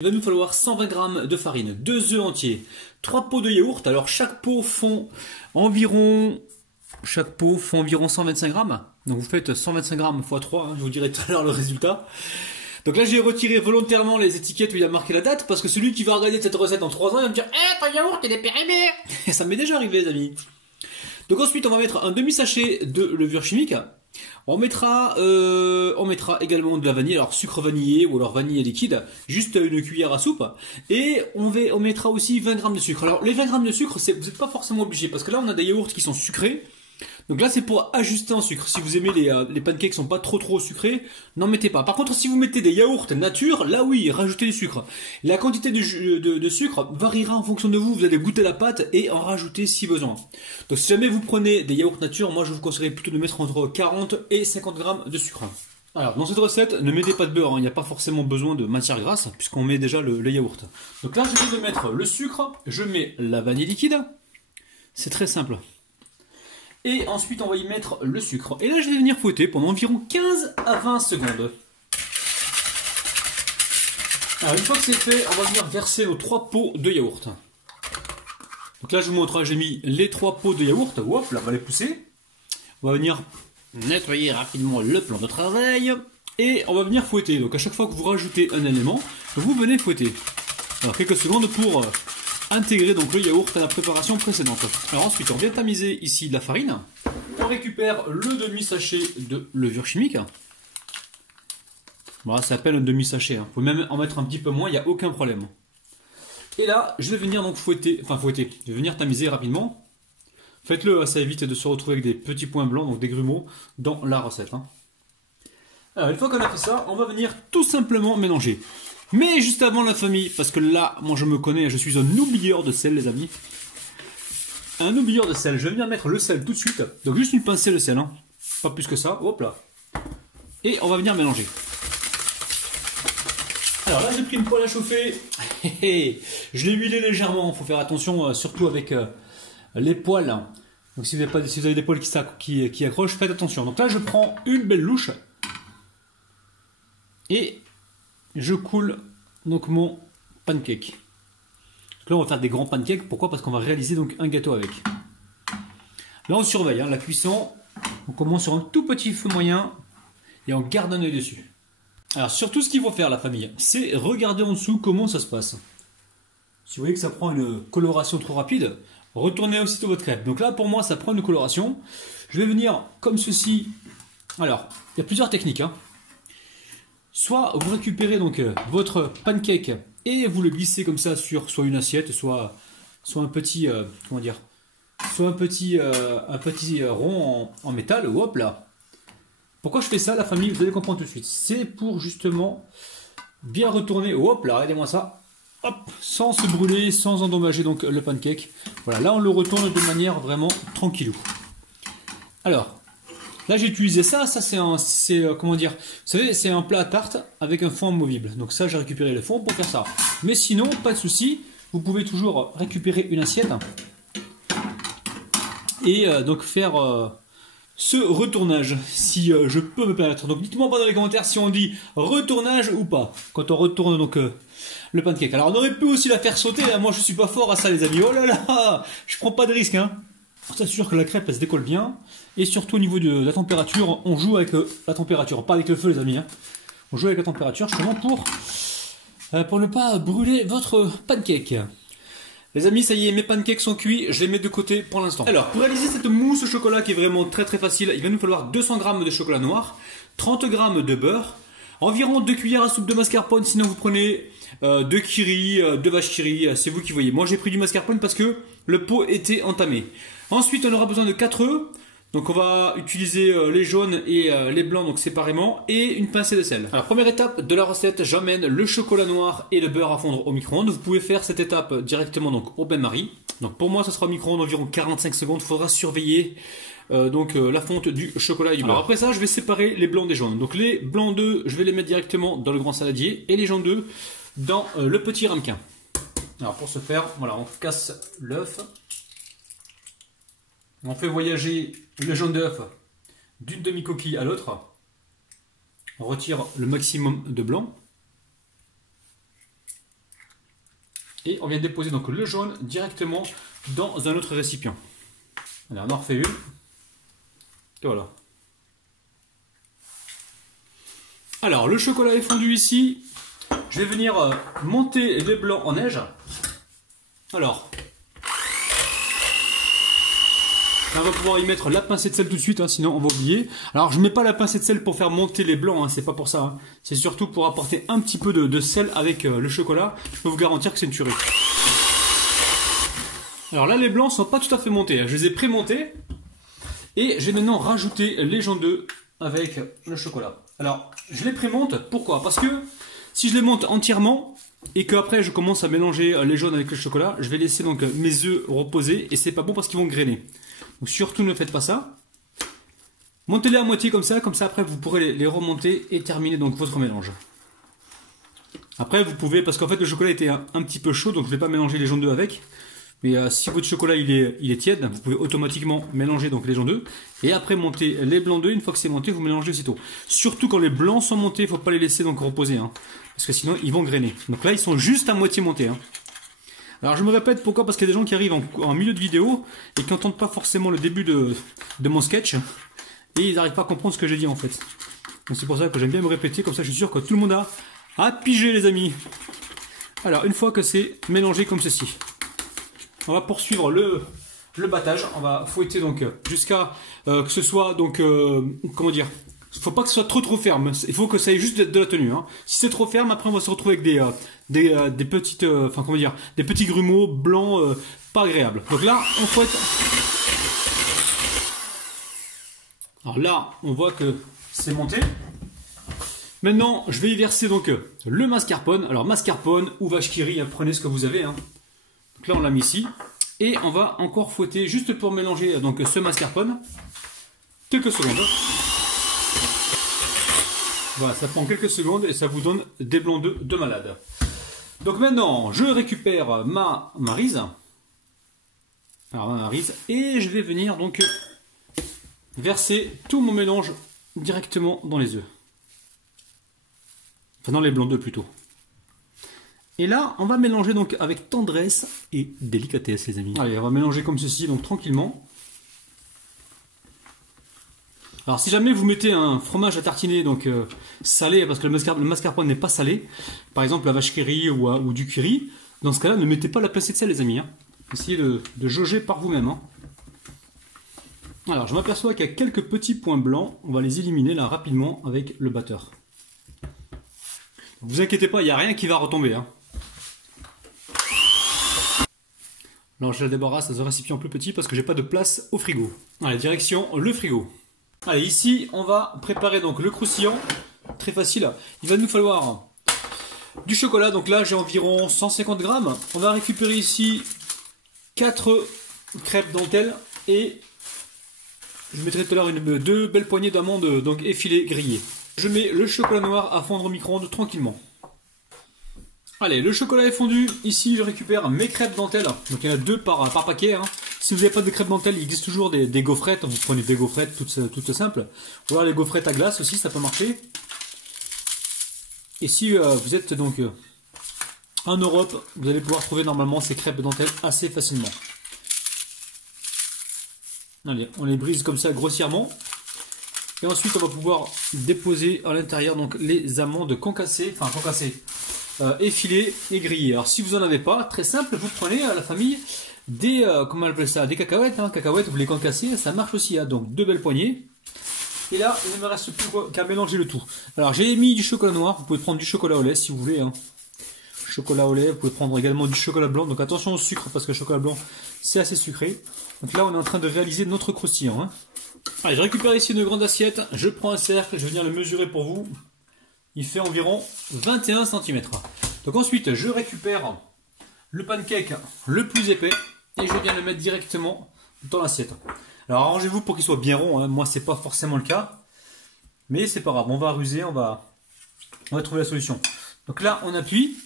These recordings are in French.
Il va nous falloir 120 g de farine, 2 œufs entiers, 3 pots de yaourt. Alors chaque pot font environ 125 grammes. Donc vous faites 125 grammes x 3, je vous dirai tout à l'heure le résultat. Donc là j'ai retiré volontairement les étiquettes où il y a marqué la date, parce que celui qui va regarder cette recette dans 3 ans, il va me dire « Eh, ton yaourt il est périmé !» Et ça m'est déjà arrivé les amis. Donc ensuite on va mettre un demi-sachet de levure chimique. On mettra également de la vanille, alors sucre vanillé ou alors vanille liquide, juste une cuillère à soupe. Et on mettra aussi 20 g de sucre. Alors les 20 g de sucre, vous n'êtes pas forcément obligé, parce que là on a des yaourts qui sont sucrés. Donc là c'est pour ajuster en sucre. Si vous aimez les pancakes sont pas trop sucrés, n'en mettez pas. Par contre si vous mettez des yaourts nature, là oui, rajoutez du sucre. La quantité de sucre variera en fonction de vous. Vous allez goûter la pâte et en rajouter si besoin. Donc si jamais vous prenez des yaourts nature, moi je vous conseillerais plutôt de mettre entre 40 et 50 g de sucre. Alors dans cette recette, ne mettez pas de beurre, il n'y a pas forcément besoin de matière grasse puisqu'on met déjà le yaourt. Donc là je vais mettre le sucre, je mets la vanille liquide. C'est très simple. Et ensuite on va y mettre le sucre. Et là je vais venir fouetter pendant environ 15 à 20 secondes. Alors une fois que c'est fait, on va venir verser nos 3 pots de yaourt. Donc là je vous montre, j'ai mis les 3 pots de yaourt. Hop, là on va les pousser. On va venir nettoyer rapidement le plan de travail. Et on va venir fouetter. Donc à chaque fois que vous rajoutez un élément, vous venez fouetter. Alors quelques secondes pour intégrer donc le yaourt à la préparation précédente. Alors ensuite on vient tamiser ici de la farine. On récupère le demi-sachet de levure chimique. Voilà, ça s'appelle un demi-sachet. Vous pouvez même en mettre un petit peu moins, il n'y a aucun problème. Et là, je vais venir donc fouetter. Je vais venir tamiser rapidement. Faites-le, ça évite de se retrouver avec des petits points blancs, donc des grumeaux, dans la recette. Alors une fois qu'on a fait ça, on va venir tout simplement mélanger. Mais juste avant la famille, parce que là, moi je me connais, je suis un oublieur de sel les amis. Un oublieur de sel, je vais venir mettre le sel tout de suite. Donc juste une pincée de sel, hein. Pas plus que ça, hop là. Et on va venir mélanger. Alors là j'ai pris une poêle à chauffer. Je l'ai huilé légèrement, il faut faire attention, surtout avec les poêles. Donc si vous avez des poêles qui accrochent, faites attention. Donc là je prends une belle louche. Et je coule donc mon pancake. Donc là on va faire des grands pancakes. Pourquoi? Parce qu'on va réaliser donc un gâteau avec. Là on surveille la cuisson. On commence sur un tout petit feu moyen et on garde un œil dessus. Alors surtout ce qu'il faut faire la famille, c'est regarder en dessous comment ça se passe. Si vous voyez que ça prend une coloration trop rapide, retournez aussitôt votre crêpe. Donc là pour moi ça prend une coloration. Je vais venir comme ceci. Alors il y a plusieurs techniques. Soit vous récupérez donc votre pancake et vous le glissez comme ça sur soit une assiette, soit un petit un petit rond en métal. Hop là. Pourquoi je fais ça la famille? Vous allez comprendre tout de suite. C'est pour justement bien retourner. Hop là, regardez-moi ça. Hop, sans se brûler, sans endommager donc le pancake. Voilà, là on le retourne de manière vraiment tranquillou. Alors. Là j'ai utilisé ça comment dire, vous savez, c'est un plat à tarte avec un fond amovible. Donc ça j'ai récupéré le fond pour faire ça. Mais sinon, pas de souci, vous pouvez toujours récupérer une assiette et donc faire ce retournage, si je peux me permettre. Donc dites-moi pas dans les commentaires si on dit retournage ou pas, quand on retourne donc le pancake. Alors on aurait pu aussi la faire sauter, hein. Moi je suis pas fort à ça les amis, oh là là, je prends pas de risque hein. On s'assure que la crêpe elle se décolle bien. Et surtout au niveau de la température, on joue avec la température, pas avec le feu les amis. Hein. On joue avec la température justement pour ne pas brûler votre pancake. Les amis, ça y est, mes pancakes sont cuits, je les mets de côté pour l'instant. Alors, pour réaliser cette mousse au chocolat qui est vraiment très facile, il va nous falloir 200 g de chocolat noir, 30 g de beurre, environ 2 cuillères à soupe de mascarpone, sinon vous prenez 2 kiri, 2 vaches qui rit, c'est vous qui voyez. Moi j'ai pris du mascarpone parce que le pot était entamé. Ensuite, on aura besoin de 4 œufs. Donc on va utiliser les jaunes et les blancs donc séparément et une pincée de sel. Alors première étape de la recette, j'emmène le chocolat noir et le beurre à fondre au micro-ondes. Vous pouvez faire cette étape directement donc au bain-marie. Donc pour moi ça sera au micro-ondes environ 45 secondes. Il faudra surveiller la fonte du chocolat et du beurre. Alors après ça je vais séparer les blancs des jaunes. Donc les blancs d'œufs je vais les mettre directement dans le grand saladier et les jaunes d'œufs dans le petit ramequin. Alors pour ce faire, voilà, on casse l'œuf. On fait voyager le jaune d'œuf d'une demi-coquille à l'autre. On retire le maximum de blanc. Et on vient déposer donc le jaune directement dans un autre récipient. Allez, on en refait une. Et voilà. Alors, le chocolat est fondu ici. Je vais venir monter les blancs en neige. Alors, là, on va pouvoir y mettre la pincée de sel tout de suite, hein, sinon on va oublier. Alors, je ne mets pas la pincée de sel pour faire monter les blancs, hein, c'est pas pour ça. Hein. C'est surtout pour apporter un petit peu de sel avec le chocolat. Je peux vous garantir que c'est une tuerie. Alors là, les blancs sont pas tout à fait montés. Hein. Je les ai pré-montés. Et j'ai maintenant rajouté les jaune d'œuf avec le chocolat. Alors, je les pré-monte. Pourquoi? Parce que si je les monte entièrement et qu'après je commence à mélanger les jaunes avec le chocolat, je vais laisser donc mes œufs reposer et c'est pas bon parce qu'ils vont grainer. Donc surtout ne faites pas ça. Montez-les à moitié comme ça après vous pourrez les remonter et terminer donc votre mélange. Après vous pouvez, parce qu'en fait le chocolat était un petit peu chaud, donc je ne vais pas mélanger les jaunes d'œufs avec. Mais si votre chocolat il est tiède, vous pouvez automatiquement mélanger donc les jaunes d'œufs et après monter les blancs d'œufs. Une fois que c'est monté, vous mélangez aussitôt. Surtout quand les blancs sont montés, il ne faut pas les laisser donc reposer, hein, parce que sinon ils vont grainer. Donc là ils sont juste à moitié montés. Hein. Alors je me répète, pourquoi? Parce qu'il y a des gens qui arrivent en milieu de vidéo et qui n'entendent pas forcément le début de mon sketch et ils n'arrivent pas à comprendre ce que j'ai dit en fait. Donc c'est pour ça que j'aime bien me répéter, comme ça je suis sûr que tout le monde a pigé les amis. Alors une fois que c'est mélangé comme ceci, on va poursuivre le battage. On va fouetter donc jusqu'à que ce soit donc comment dire. Il faut pas que ce soit trop ferme. Il faut que ça ait juste de la tenue. Hein. Si c'est trop ferme, après on va se retrouver avec des petites, enfin comment dire, des petits grumeaux blancs pas agréables. Donc là, on fouette. Alors là, on voit que c'est monté. Maintenant, je vais y verser donc le mascarpone. Alors mascarpone ou vache qui rit, prenez ce que vous avez. Hein. Donc là, on l'a mis ici. Et on va encore fouetter juste pour mélanger donc ce mascarpone. Quelques secondes. Voilà, ça prend quelques secondes et ça vous donne des blancs d'œufs de malade. Donc maintenant, je récupère ma rise. Alors ma rise. Et je vais venir donc verser tout mon mélange directement dans les œufs. Enfin dans les blancs d'œufs plutôt. Et là, on va mélanger donc avec tendresse et délicatesse, les amis. Allez, on va mélanger comme ceci, donc tranquillement. Alors, si jamais vous mettez un fromage à tartiner, donc salé, parce que le mascarpone n'est pas salé, par exemple la vache qui rit ou du curry, dans ce cas-là, ne mettez pas la pincée de sel, les amis. Hein. Essayez de jauger par vous-même. Hein. Alors, je m'aperçois qu'il y a quelques petits points blancs. On va les éliminer là rapidement avec le batteur. Ne vous inquiétez pas, il n'y a rien qui va retomber. Hein. Alors je la débarrasse dans un récipient plus petit parce que j'ai pas de place au frigo. Allez, direction le frigo. Allez, ici on va préparer donc le croustillant. Très facile. Il va nous falloir du chocolat. Donc là j'ai environ 150 grammes. On va récupérer ici 4 crêpes dentelle et je mettrai tout à l'heure 2 belles poignées d'amandes donc effilées grillées. Je mets le chocolat noir à fondre au micro-ondes tranquillement. Allez, le chocolat est fondu. Ici, je récupère mes crêpes dentelle. Donc, il y en a 2 par paquet. Hein. Si vous n'avez pas de crêpes dentelle, il existe toujours des gaufrettes. Vous prenez des gaufrettes toutes simples. Ou alors les gaufrettes à glace aussi, ça peut marcher. Et si vous êtes donc en Europe, vous allez pouvoir trouver normalement ces crêpes dentelle assez facilement. Allez, on les brise comme ça grossièrement. Et ensuite, on va pouvoir déposer à l'intérieur donc les amandes concassées. Enfin, concassées. Effilé et grillé. Alors si vous en avez pas, très simple, vous prenez la famille des comment on appelle ça, des cacahuètes. Hein. Cacahuètes, vous les concassez, ça marche aussi. Hein. Donc 2 belles poignées. Et là, il ne me reste plus qu'à mélanger le tout. Alors j'ai mis du chocolat noir. Vous pouvez prendre du chocolat au lait si vous voulez. Hein. Chocolat au lait. Vous pouvez prendre également du chocolat blanc. Donc attention au sucre parce que le chocolat blanc c'est assez sucré. Donc là, on est en train de réaliser notre croustillant. Hein. Allez, je récupère ici une grande assiette. Je prends un cercle. Je vais venir le mesurer pour vous. Il fait environ 21 cm. Donc ensuite, je récupère le pancake le plus épais et je viens le mettre directement dans l'assiette. Alors arrangez-vous pour qu'il soit bien rond. Hein. Moi, c'est pas forcément le cas, mais c'est pas grave. On va ruser, on va trouver la solution. Donc là, on appuie.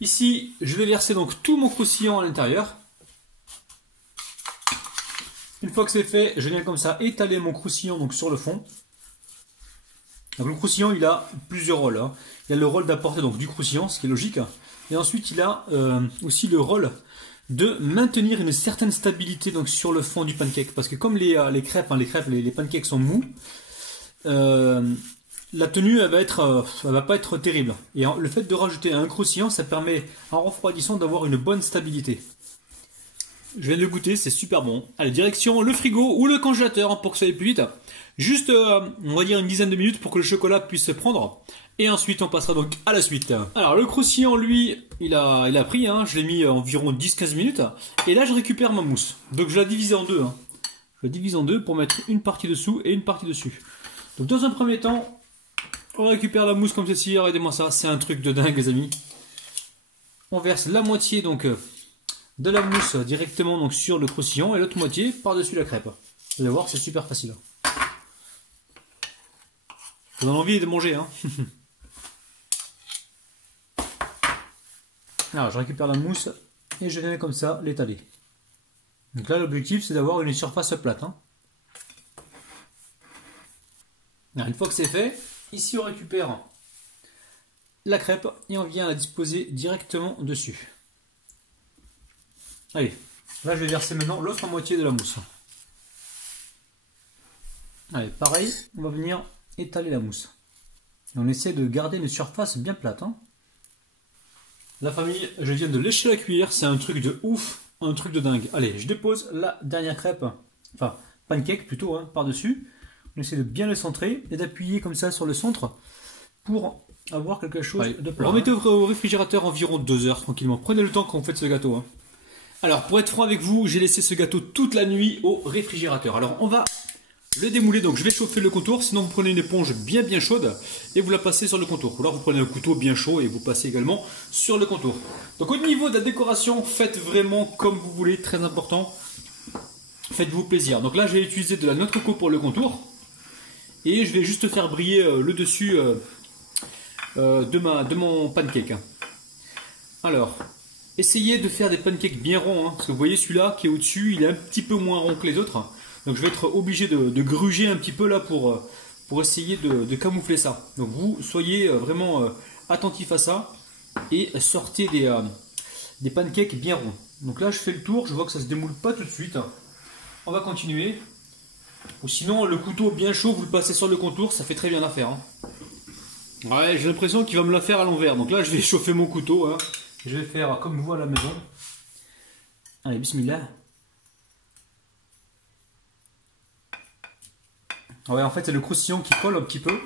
Ici, je vais verser donc tout mon croustillant à l'intérieur. Une fois que c'est fait, je viens comme ça étaler mon croustillant donc sur le fond. Donc le croustillant, il a plusieurs rôles, hein. Il a le rôle d'apporter donc du croustillant, ce qui est logique. Et ensuite, il a aussi le rôle de maintenir une certaine stabilité donc sur le fond du pancake. Parce que comme les crêpes, hein, les pancakes sont mous, la tenue, elle va pas être terrible. Et le fait de rajouter un croustillant, ça permet, en refroidissant, d'avoir une bonne stabilité. Je viens de le goûter, c'est super bon. Allez, direction le frigo ou le congélateur, hein, pour que ça aille plus vite. Juste, on va dire une dizaine de minutes pour que le chocolat puisse se prendre. Et ensuite, on passera donc à la suite. Alors, le croustillant, lui, il a pris, hein, je l'ai mis environ 10-15 minutes. Et là, je récupère ma mousse. Donc, je la divise en deux. Hein. Je la divise en deux pour mettre une partie dessous et une partie dessus. Donc, dans un premier temps, on récupère la mousse comme ceci. Regardez-moi ça, c'est un truc de dingue, les amis. On verse la moitié, donc, de la mousse directement donc, sur le croustillant et l'autre moitié par-dessus la crêpe. Vous allez voir, c'est super facile. Vous avez envie de manger, hein. Alors, je récupère la mousse et je viens comme ça l'étaler. Donc là, l'objectif, c'est d'avoir une surface plate. Hein. Alors, une fois que c'est fait, ici, on récupère la crêpe et on vient la disposer directement dessus. Allez, là, je vais verser maintenant l'autre moitié de la mousse. Allez, pareil, on va venir étaler la mousse. Et on essaie de garder une surface bien plate. Hein. La famille, je viens de lécher la cuillère, c'est un truc de ouf, un truc de dingue. Allez, je dépose la dernière crêpe, enfin pancake plutôt, hein, par-dessus. On essaie de bien le centrer et d'appuyer comme ça sur le centre pour avoir quelque chose de plat. Remettez au réfrigérateur environ 2 heures tranquillement. Prenez le temps quand vous faites ce gâteau. Hein. Alors, pour être franc avec vous, j'ai laissé ce gâteau toute la nuit au réfrigérateur. Alors, on va le démouler, donc je vais chauffer le contour, sinon vous prenez une éponge bien chaude et vous la passez sur le contour. Ou alors vous prenez un couteau bien chaud et vous passez également sur le contour. Donc au niveau de la décoration, faites vraiment comme vous voulez, très important. Faites-vous plaisir. Donc là je vais utiliser de la noix de coco pour le contour. Et je vais juste faire briller le dessus de mon pancake. Alors, essayez de faire des pancakes bien ronds. Hein, parce que vous voyez celui-là qui est au-dessus, il est un petit peu moins rond que les autres. Donc je vais être obligé de gruger un petit peu là pour essayer de camoufler ça. Donc vous soyez vraiment attentif à ça et sortez des pancakes bien ronds. Donc là je fais le tour, je vois que ça se démoule pas tout de suite. On va continuer. Ou sinon le couteau bien chaud, vous le passez sur le contour, ça fait très bien l'affaire. Hein. Ouais, j'ai l'impression qu'il va me la faire à l'envers. Donc là je vais chauffer mon couteau. Hein. Je vais faire comme vous à la maison. Allez, bismillah. Ouais, en fait, c'est le croustillant qui colle un petit peu.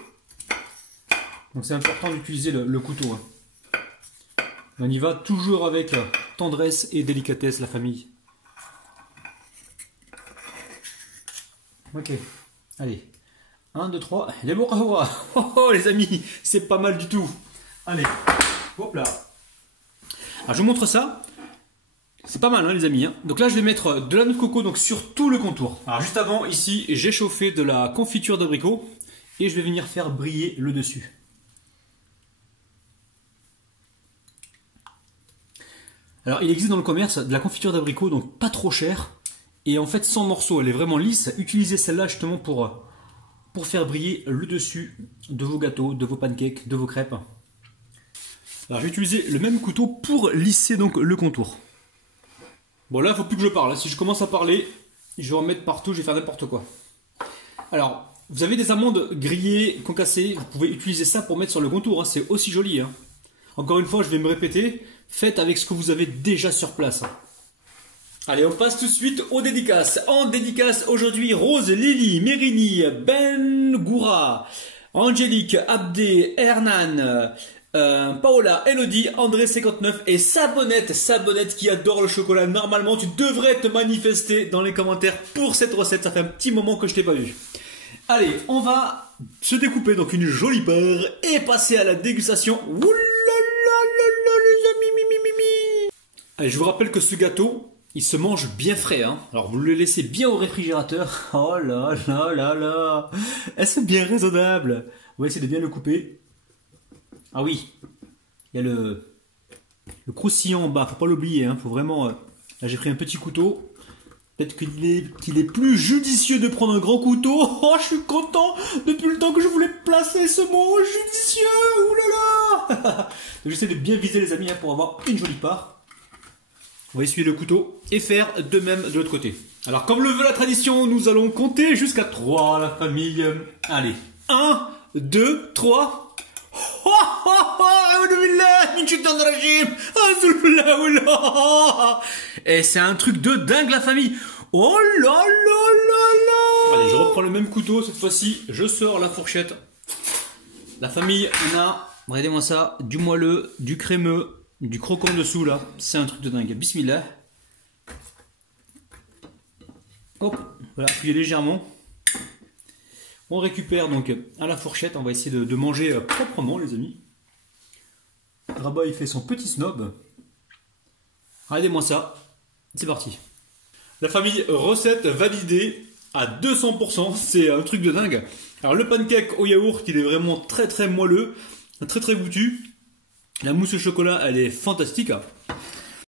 Donc, c'est important d'utiliser le couteau. Hein. On y va toujours avec tendresse et délicatesse, la famille. Ok. Allez. 1, 2, 3. Les bourrawa. Oh, les amis, c'est pas mal du tout. Allez. Hop là. Alors, je vous montre ça. C'est pas mal, hein, les amis. Hein. Donc là, je vais mettre de la noix de coco donc, sur tout le contour. Alors juste avant, ici, j'ai chauffé de la confiture d'abricot et je vais venir faire briller le dessus. Alors, il existe dans le commerce de la confiture d'abricot, donc pas trop chère. Et en fait, sans morceaux, elle est vraiment lisse. Utilisez celle-là justement pour faire briller le dessus de vos gâteaux, de vos pancakes, de vos crêpes. Alors, je vais utiliser le même couteau pour lisser donc le contour. Bon là, il ne faut plus que je parle. Si je commence à parler, je vais en mettre partout, je vais faire n'importe quoi. Alors, vous avez des amandes grillées, concassées, vous pouvez utiliser ça pour mettre sur le contour. Hein. C'est aussi joli. Hein. Encore une fois, je vais me répéter, faites avec ce que vous avez déjà sur place. Allez, on passe tout de suite aux dédicaces. En dédicace aujourd'hui, Rose, Lily, Mérini, Ben Goura, Angélique, Abdé, Hernan... Paola, Elodie, André 59 et Sabonnette qui adore le chocolat. Normalement tu devrais te manifester dans les commentaires pour cette recette, ça fait un petit moment que je t'ai pas vu. Allez, on va se découper donc une jolie part et passer à la dégustation. Oulala les amis, Allez, je vous rappelle que ce gâteau il se mange bien frais, hein. Alors vous le laissez bien au réfrigérateur. Oh là là là là, est-ce bien raisonnable? On va essayer de bien le couper. Ah oui, il y a le croustillant en bas, faut pas l'oublier, hein, faut vraiment... là j'ai pris un petit couteau, Peut-être qu'il est plus judicieux de prendre un grand couteau. Oh, je suis content depuis le temps que je voulais placer ce mot judicieux. Oulala. J'essaie de bien viser les amis hein, pour avoir une jolie part. On va essuyer le couteau et faire de même de l'autre côté. Alors comme le veut la tradition, nous allons compter jusqu'à 3 la famille. Allez, 1, 2, 3. Et c'est un truc de dingue la famille. Oh là là là là. Allez, je reprends le même couteau cette fois-ci. Je sors la fourchette. La famille, on a, regardez-moi ça, du moelleux, du crémeux, du croquant dessous là. C'est un truc de dingue. Bismillah. Hop, voilà, appuyez légèrement. On récupère donc à la fourchette. On va essayer de manger proprement les amis. Rabat il fait son petit snob. Regardez-moi ça. C'est parti. La famille recette validée à 200%. C'est un truc de dingue. Alors le pancake au yaourt il est vraiment très très moelleux. Très très goûtu. La mousse au chocolat elle est fantastique.